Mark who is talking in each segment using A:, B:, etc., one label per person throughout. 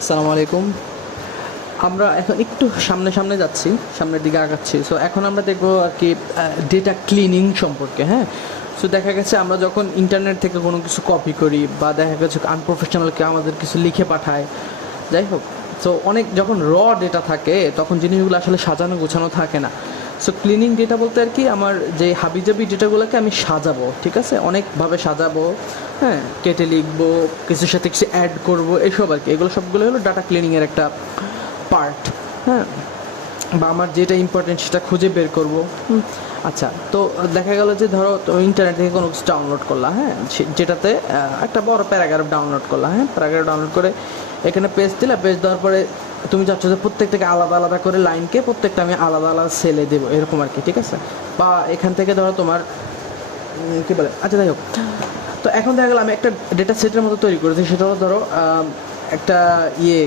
A: আসসালামু আলাইকুম। আমরা এখন একটু সামনে সামনে যাচ্ছি, সামনের দিকে আগাচ্ছি। সো এখন আমরা দেখব আর কি ডেটা ক্লিনিং সম্পর্কে হ্যাঁ? সো দেখা গেছে আমরা যখন ইন্টারনেট থেকে কোনো কিছু কপি করি বা দেখা গেছে আনপ্রফেশনালকে আমাদের কিছু লিখে পাঠায়, যাই হোক। সো অনেক যখন র ডেটা থাকে, তখন জিনিসগুলো আসলে সাজানো গোছানো থাকে না। সো ক্লিনিং ডেটা বলতে আর কি আমার যে হাবিজাবি ডেটাগুলোকে আমি সাজাবো, ঠিক আছে? অনেকভাবে সাজাবো হ্যাঁ? কেটে লিখব, কিছুর সাথে কিছু অ্যাড করব, এসব আর কি। এগুলো সবগুলো হলো ডাটা ক্লিনিংয়ের একটা পার্ট হ্যাঁ? বা আমার যেটা ইম্পর্টেন্ট সেটা খুঁজে বের করব। আচ্ছা তো দেখা গেল যে ধরো ইন্টারনেট থেকে কোনো কিছু ডাউনলোড করলা হ্যাঁ? যেটাতে একটা বড় প্যারাগ্রাফ ডাউনলোড করলা হ্যাঁ? প্যারাগ্রাফ ডাউনলোড করে এখানে পেজ দিলা পেজ দেওয়ার পরে তুমি চাচ্ছ যে প্রত্যেকটাকে আলাদা আলাদা করে লাইনকে প্রত্যেকটা আমি আলাদা আলাদা সেলে দেবো, এরকম আর কি, ঠিক আছে? বা এখান থেকে ধরো তোমার কি বলে? আচ্ছা যাই হোক। তো এখন দেখা গেল আমি একটা ডেটা সেটের মতো তৈরি করেছি, সেটা হলো ধরো একটা ইয়ে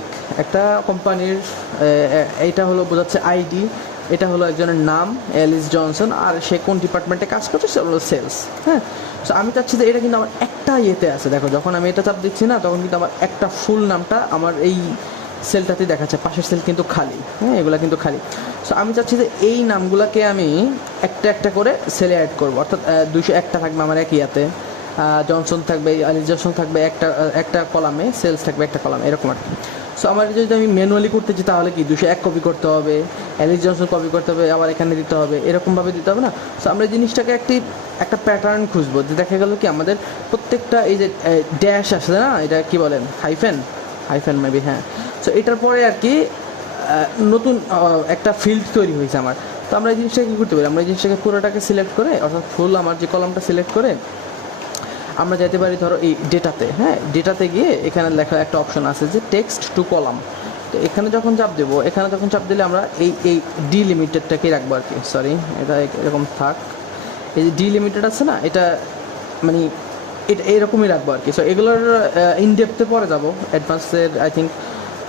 A: একটা কোম্পানির এইটা হলো বোঝাচ্ছে আইডি এটা হলো একজনের নাম এলিস জনসন আর সে কোন ডিপার্টমেন্টে কাজ করছে সেটা হলো সেলস হ্যাঁ? তো আমি চাচ্ছি যে এটা কিন্তু আমার একটা ইয়েতে আছে। দেখো, যখন আমি এটা চাপ দিচ্ছি না, তখন কিন্তু আমার একটা ফুল নামটা আমার এই সেলটাতে দেখাচ্ছে, পাশের সেল কিন্তু খালি হ্যাঁ এগুলা কিন্তু খালি। সো আমি চাচ্ছি যে এই নামগুলোকে আমি একটা একটা করে সেলে অ্যাড করব। অর্থাৎ দুশো একটা থাকবে আমার এক ইয়াতে জনসন থাকবে জনসন থাকবে একটা একটা কলামে সেলস থাকবে একটা কলামে, এরকম আর কি। সো আমার যদি আমি ম্যানুয়ালি করতে চাই, তাহলে কি দুশো এক কপি করতে হবে অ্যালিস জনসন কপি করতে হবে, আবার এখানে দিতে হবে, এরকমভাবে দিতে হবে না? সো আমরা জিনিসটাকে একটি, একটা প্যাটার্ন খুঁজবো। যে দেখা গেল কি আমাদের প্রত্যেকটা এই যে ড্যাশ আসলে না, এটা কি বলেন? হাইফেন হাইফেন মেবি হ্যাঁ। সো এটার পরে আর কি নতুন একটা ফিল্ড তৈরি হয়েছে আমার। তো আমরা এই জিনিসটাকে কী করতে পারি? আমরা এই জিনিসটাকে পুরোটাকে সিলেক্ট করে, অর্থাৎ ফুল আমার যে কলমটা সিলেক্ট করে, আমরা যেতে পারি ধরো এই ডেটাতে হ্যাঁ? ডেটাতে গিয়ে এখানে লেখা একটা অপশন আছে যে টেক্সট টু কলাম তো এখানে যখন চাপ দেবো, এখানে যখন চাপ দিলে আমরা এই এই ডি লিমিটেডটাকেই রাখব আর কি। সরি এটা এরকম থাক। এই যে ডি লিমিটেড আছে না, এটা মানে এটা এরকমই রাখব আর কি। সো এগুলোর ইনডেপথে পরে যাব। অ্যাডভান্সের আই থিঙ্ক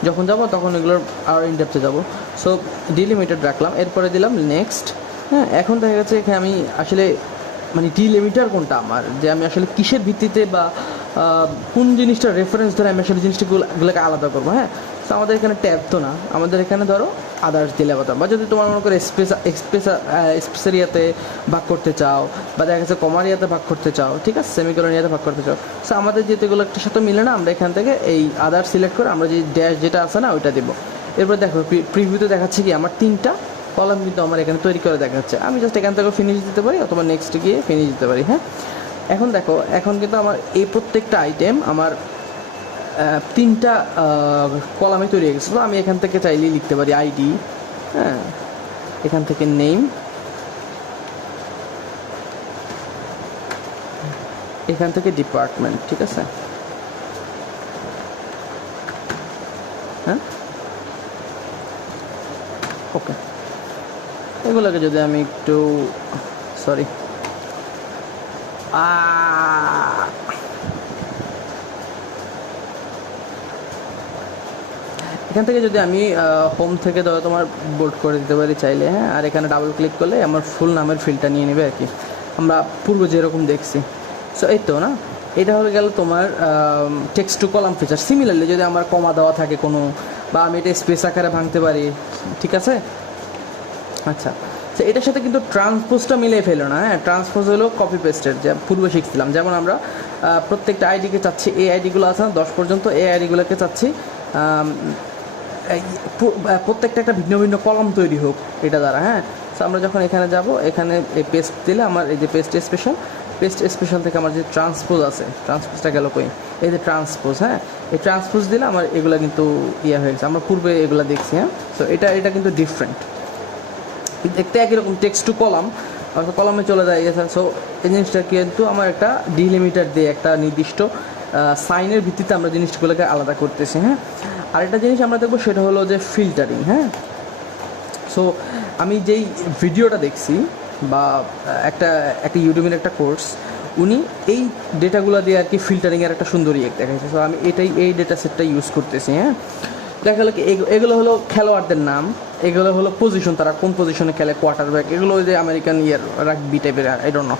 A: যখন যাব তখন এগুলোর আর ইনডেপথে যাব। সো ডিলিমিটেড রাখলাম। এরপরে দিলাম নেক্সট হ্যাঁ এখন দেখা গেছে এখানে আমি আসলে মানে ডিলিমিটার কোনটা আমার? যে আমি আসলে কিসের ভিত্তিতে বা কোন জিনিসটা রেফারেন্স ধরে আমি আসলে জিনিসটাগুলোকে আলাদা করব হ্যাঁ? তো আমাদের এখানে ট্যাব তো না। আমাদের এখানে ধরো আদার্স দিলে কথা। বা যদি তোমার মনে করে এক্সপ্রেস এক্সপ্রেসারিয়াতে ভাগ করতে চাও, বা দেখা যাচ্ছে কমারিয়াতে ভাগ করতে চাও, ঠিক আছে? সেমিকোলনিয়াতে ভাগ করতে চাও। সো আমাদের যেহেতু এগুলো একটা সাথে মিলে না, আমরা এখান থেকে এই আদার সিলেক্ট করে আমরা যে ড্যাশ যেটা আছে না, ওইটা দেবো। এরপর দেখো প্রিভিউতে দেখাচ্ছে কি, আমার তিনটা কলাম কিন্তু আমার এখানে তৈরি করে দেখাচ্ছে। আমি জাস্ট এখান থেকে ফিনিশ দিতে পারি, অথবা নেক্সট গিয়ে ফিনিশ দিতে পারি হ্যাঁ? এখন দেখো, এখন কিন্তু আমার এই প্রত্যেকটা আইটেম আমার তিনটা কলামে তৈরি হয়ে গেছে। তো আমি এখান থেকে চাইলেই লিখতে পারি আইডি হ্যাঁ? এখান থেকে নেম এখান থেকে ডিপার্টমেন্ট ঠিক আছে? হ্যাঁ? ওকে এগুলোকে যদি আমি একটু সরি এখান থেকে যদি আমি হোম থেকে ধরো তোমার বোর্ড করে দিতে পারি চাইলে হ্যাঁ? আর এখানে ডাবল ক্লিক করলে আমার ফুল নামের ফিল্ডটা নিয়ে নেবে আর কি। আমরা পূর্ব যেরকম দেখছি। সো এই তো, না? এটা হলো গেল তোমার text to column feature similarly যদি আমার কমা দেওয়া থাকে কোনো, বা আমি এটা স্পেস আকারে ভাঙতে পারি, ঠিক আছে? আচ্ছা। তো এটার সাথে কিন্তু ট্রান্সপোজটা মিলে ফেলো না হ্যাঁ? ট্রান্সপোজ হলো কপি পেস্টের যা পূর্বে শিখছিলাম। যেমন আমরা প্রত্যেকটা আইডিকে চাচ্ছি, এই আইডিগুলো আছে না, দশ পর্যন্ত এই আইডিগুলোকে চাচ্ছি প্রত্যেকটা একটা ভিন্ন ভিন্ন কলম তৈরি হোক, এটা দ্বারা হ্যাঁ? তো আমরা যখন এখানে যাব, এখানে এই পেস্ট দিলে আমার এই যে পেস্ট স্পেশাল পেস্ট স্পেশাল থেকে আমার যে ট্রান্সপোজ আছে ট্রান্সপোজটা গেল কই? এই যে ট্রান্সপোজ হ্যাঁ? এই ট্রান্সপোজ দিলে আমার এগুলো কিন্তু ইয়ে হয়ে গেছে। আমরা পূর্বে এগুলো দেখছি হ্যাঁ? তো এটা এটা কিন্তু ডিফারেন্ট দেখতে একই রকম টেক্সট টু কলাম অর্থাৎ কলামে চলে যায় সো এই জিনিসটা কিন্তু আমার একটা ডিলিমিটার দিয়ে, একটা নির্দিষ্ট সাইনের ভিত্তিতে আমরা জিনিসগুলোকে আলাদা করতেছি হ্যাঁ? আরেকটা জিনিস আমরা দেখব, সেটা হলো যে ফিল্টারিং হ্যাঁ? সো আমি যেই ভিডিওটা দেখছি, বা একটা একটা ইউটিউবের একটা কোর্স উনি এই ডেটাগুলো দিয়ে আর কি ফিল্টারিংয়ের একটা সুন্দর ইয়ে দেখাইছে। সো আমি এটাই, এই ডেটা সেটটা ইউজ করতেছি হ্যাঁ? দেখা গেলো এগুলো হলো খেলোয়াড়দের নাম, এগুলো হলো পজিশন তারা কোন পজিশনে খেলে কোয়ার্টার ব্যাক এগুলো ওই যে আমেরিকান ইয়ার রাগবি টাইপের I don't know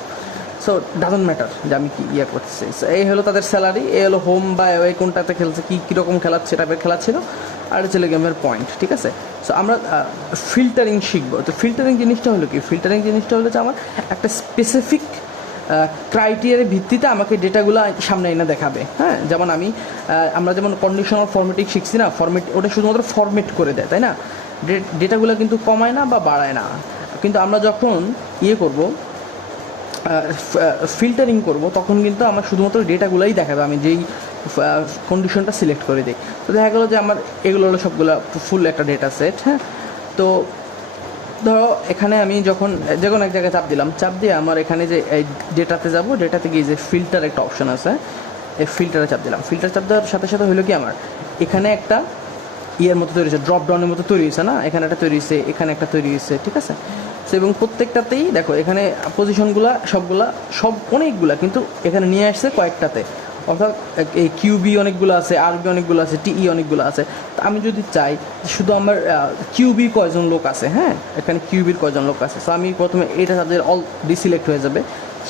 A: so doesn't matter যে আমি কি ইয়ে করতেছি। So, এই হলো তাদের স্যালারি এই হলো হোম বা ওই কোনটাতে খেলছে কী কীরকম খেলাচ্ছে টাইপের খেলা ছিল। আর ছিল গেমের পয়েন্ট ঠিক আছে? সো আমরা ফিল্টারিং শিখব। তো ফিল্টারিং জিনিসটা হলো কি? ফিল্টারিং জিনিসটা হলো যে আমার একটা স্পেসিফিক ক্রাইটেরিয়ার ভিত্তিতে আমাকে ডেটাগুলো সামনে এনে দেখাবে। হ্যাঁ? যেমন আমি আমরা যেমন কন্ডিশনাল ফর্মেটিং শিখছি না ফর্মেট ওটা শুধুমাত্র ফর্মেট করে দেয় তাই না? ডেটাগুলো কিন্তু কমায় না বা বাড়ায় না। কিন্তু আমরা যখন ইয়ে করব ফিল্টারিং করব, তখন কিন্তু আমার শুধুমাত্র ডেটাগুলোই দেখাবে, আমি যেই কন্ডিশনটা সিলেক্ট করে দিই। তো দেখা গেলো যে আমার এগুলো হলো সবগুলো ফুল একটা ডেটা সেট হ্যাঁ? তো ধরো এখানে আমি যখন যে কোনো এক জায়গায় চাপ দিলাম, চাপ দিয়ে আমার এখানে যে ডেটাতে যাব ডেটাতে গিয়ে যে ফিল্টার একটা অপশন আছে, এই ফিল্টারে চাপ দিলাম। ফিল্টার চাপ দেওয়ার সাথে সাথে হলো কি আমার? এখানে একটা ইয়ের মতো তৈরি হয়েছে ড্রপ ডাউনের মতো তৈরি হয়েছে, না? এখানে একটা তৈরি হয়েছে, এখানে একটা তৈরি হয়েছে, ঠিক আছে? এবং প্রত্যেকটাতেই দেখো, এখানে পজিশনগুলা সবগুলা, সব অনেকগুলা, কিন্তু এখানে নিয়ে আসছে কয়েকটাতে। অর্থাৎ এই কিউবি অনেকগুলো আছে আরবি অনেকগুলো আছে টিই অনেকগুলো আছে। তো আমি যদি চাই, শুধু আমার কিউবি কয়জন লোক আছে হ্যাঁ? এখানে কিউবির কয়জন লোক আছে। তো আমি প্রথমে এটা তাদের অল ডিসিলেক্ট হয়ে যাবে।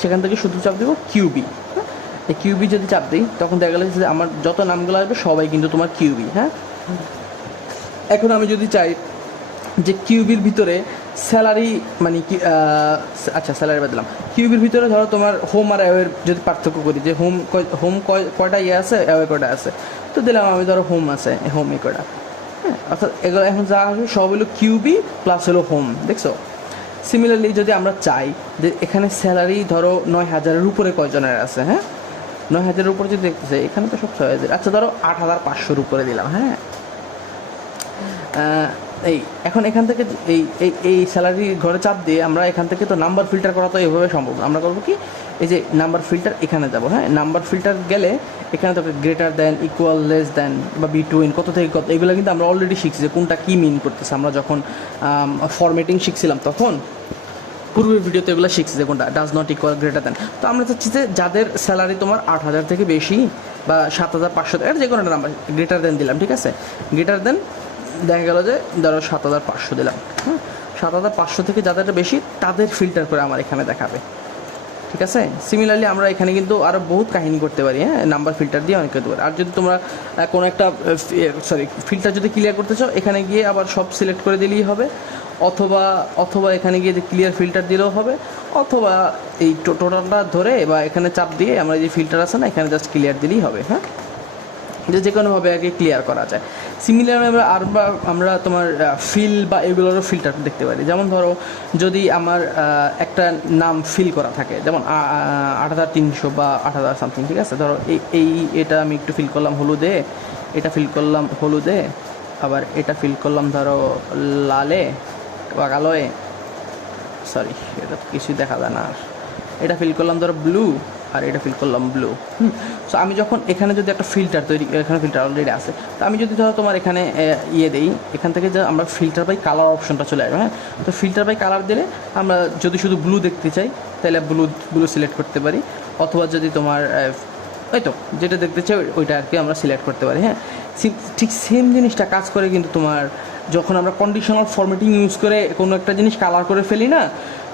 A: সেখান থেকে শুধু চাপ দেবো কিউবি হ্যাঁ? এই কিউবি যদি চাপ দিই, তখন দেখা গেলো যে আমার যত নামগুলো আসবে, সবাই কিন্তু তোমার কিউবি হ্যাঁ? এখন আমি যদি চাই যে কিউবির ভিতরে স্যালারি মানে কি আচ্ছা স্যালারি বাদ দিলাম। কিউবির ভিতরে ধরো তোমার হোম আর অ্যাওয়ের যদি পার্থক্য করি, যে হোম হোম কয়টা ইয়ে আছে অ্যাওয়ে কয়টা আছে, তো দিলাম আমি ধরো হোম আছে হোম এই কয়টা। হ্যাঁ অর্থাৎ এগুলো এখন যা আসবে সব হলো কিউবি প্লাস হলো হোম দেখছ? সিমিলারলি যদি আমরা চাই যে এখানে স্যালারি ধরো নয় হাজারের উপরে কয়জনের আছে হ্যাঁ? নয় হাজারের উপরে যদি দেখতে চাই এখানে তো সব ছয় হাজার। আচ্ছা ধরো আট হাজার পাঁচশোর উপরে দিলাম হ্যাঁ? এই, এখন এখান থেকে এই এই এই স্যালারি ঘরে চাপ দিয়ে আমরা এখান থেকে তো নাম্বার ফিল্টার করা তো এভাবে সম্ভব আমরা করব কি? এই যে নাম্বার ফিল্টার এখানে যাব হ্যাঁ? নাম্বার ফিল্টার গেলে এখানে তো greater than equal less than বা বি টু ইন কত থেকে কত, এগুলো কিন্তু আমরা অলরেডি শিখছি যে কোনটা কী মিন করতেছে। আমরা যখন ফরম্যাটিং শিখছিলাম তখন পূর্বের ভিডিওতে এগুলো শিখছি যে কোনটা does not equal greater than তো আমরা চাচ্ছি যে যাদের স্যালারি তোমার আট হাজার থেকে বেশি বা সাত হাজার পাঁচশো, এটা যে কোনো নাম্বার গ্রেটার দেন দিলাম, ঠিক আছে? গ্রেটার দেন দেখা গেল যে ধরো সাত হাজার পাঁচশো দিলাম হ্যাঁ সাত হাজার পাঁচশো থেকে যাদের বেশি, তাদের ফিল্টার করে আমার এখানে দেখাবে। ঠিক আছে? সিমিলারলি আমরা এখানে কিন্তু আরও বহুত কাহিনী করতে পারি হ্যাঁ? নাম্বার ফিল্টার দিয়ে অনেক করতে পারি আর যদি তোমরা কোনো একটা সরি ফিল্টার যদি ক্লিয়ার করতে চাও, এখানে গিয়ে আবার সব সিলেক্ট করে দিলেই হবে। অথবা অথবা এখানে গিয়ে যে ক্লিয়ার ফিল্টার দিলেও হবে। অথবা এই টোটালটা ধরে বা এখানে চাপ দিয়ে আমরা যে ফিল্টার আছে না, এখানে জাস্ট ক্লিয়ার দিলেই হবে হ্যাঁ? যে যে কোনোভাবে আগে ক্লিয়ার করা যায়। সিমিলার আমরা আর আমরা তোমার ফিল বা এগুলোরও ফিল্টার দেখতে পারি। যেমন ধরো, যদি আমার একটা নাম ফিল করা থাকে, যেমন আট হাজার তিনশো বা আট হাজার সামথিং ঠিক আছে? ধরো, এই এই, এটা আমি একটু ফিল করলাম হলুদে, এটা ফিল করলাম হলুদে, আবার এটা ফিল করলাম ধরো লালে বা কালোয়ে সরি এটা তো কিছুই দেখা যায় না আর। এটা ফিল করলাম ধরো ব্লু আর এটা ফিল করলাম ব্লু হুম সো আমি যখন এখানে যদি একটা ফিল্টার তৈরি, এখানে ফিল্টার অলরেডি আছে, তো আমি যদি ধরো তোমার এখানে ইয়ে দিই, এখান থেকে যে আমরা ফিল্টার বাই কালার অপশনটা চলে আসবে হ্যাঁ? তো ফিল্টার বাই কালার দিলে আমরা যদি শুধু ব্লু দেখতে চাই, তাহলে ব্লু ব্লু সিলেক্ট করতে পারি। অথবা যদি তোমার ওই তো, যেটা দেখতে চাই, ওইটা আর কি আমরা সিলেক্ট করতে পারি হ্যাঁ? ঠিক সেম জিনিসটা কাজ করে কিন্তু তোমার যখন আমরা কন্ডিশনাল ফরম্যাটিং ইউজ করে কোনো একটা জিনিস কালার করে ফেলি না,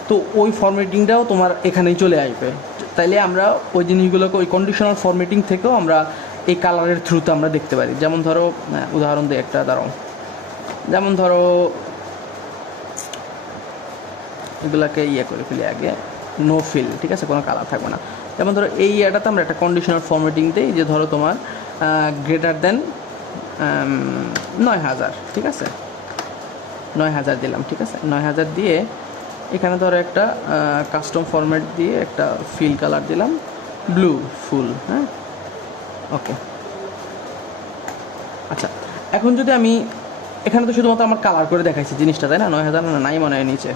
A: তো ওই ফরম্যাটিংটাও তোমার এখানেই চলে আসবে। তাইলে আমরা ওই জিনিসগুলোকে ওই কন্ডিশনাল ফরম্যাটিং থেকেও আমরা এই কালারের থ্রুতে আমরা দেখতে পারি। যেমন ধরো উদাহরণ দিই একটা, দাঁড়াও। যেমন ধরো, এগুলাকে ইয়ে করে ফেলি আগে। নো ফিল ঠিক আছে? কোনো কালার থাকবে না। যেমন ধরো, এই ইয়াটাতে আমরা একটা কন্ডিশনাল ফরম্যাটিং দিই যে ধরো তোমার গ্রেটার দেন নয় হাজার, ঠিক আছে? নয় হাজার দিলাম, ঠিক আছে? নয় হাজার দিয়ে এখানে ধরো একটা কাস্টম ফরম্যাট দিয়ে একটা ফিল কালার দিলাম। ব্লু ফুল হ্যাঁ? ওকে আচ্ছা এখন যদি আমি, এখানে তো শুধুমাত্র আমার কালার করে দেখাইছি জিনিসটা, তাই না? নয় হাজার নাই মনে হয় নিচে।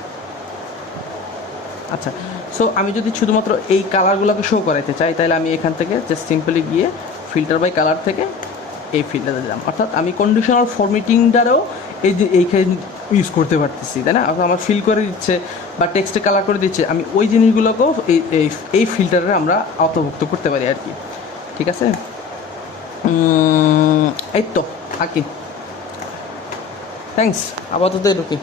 A: আচ্ছা সো আমি যদি শুধুমাত্র এই কালারগুলোকে শো করাইতে চাই, তাহলে আমি এখান থেকে জাস্ট সিম্পলি গিয়ে ফিল্টার বাই কালার থেকে এই ফিল্টারে দিলাম। অর্থাৎ আমি কন্ডিশনাল ফরমেটিংটারও এই যে এইখানে ইউজ করতে পারতেছি, তাই না? আমার ফিল করে দিচ্ছে বা টেক্সটে কালার করে দিচ্ছে, আমি ওই জিনিসগুলোকেও এই এই ফিল্টারে আমরা অন্তর্ভুক্ত করতে পারি আর কি। ঠিক আছে? এই তো আর কি থ্যাংকস আপাতত এটুকুই।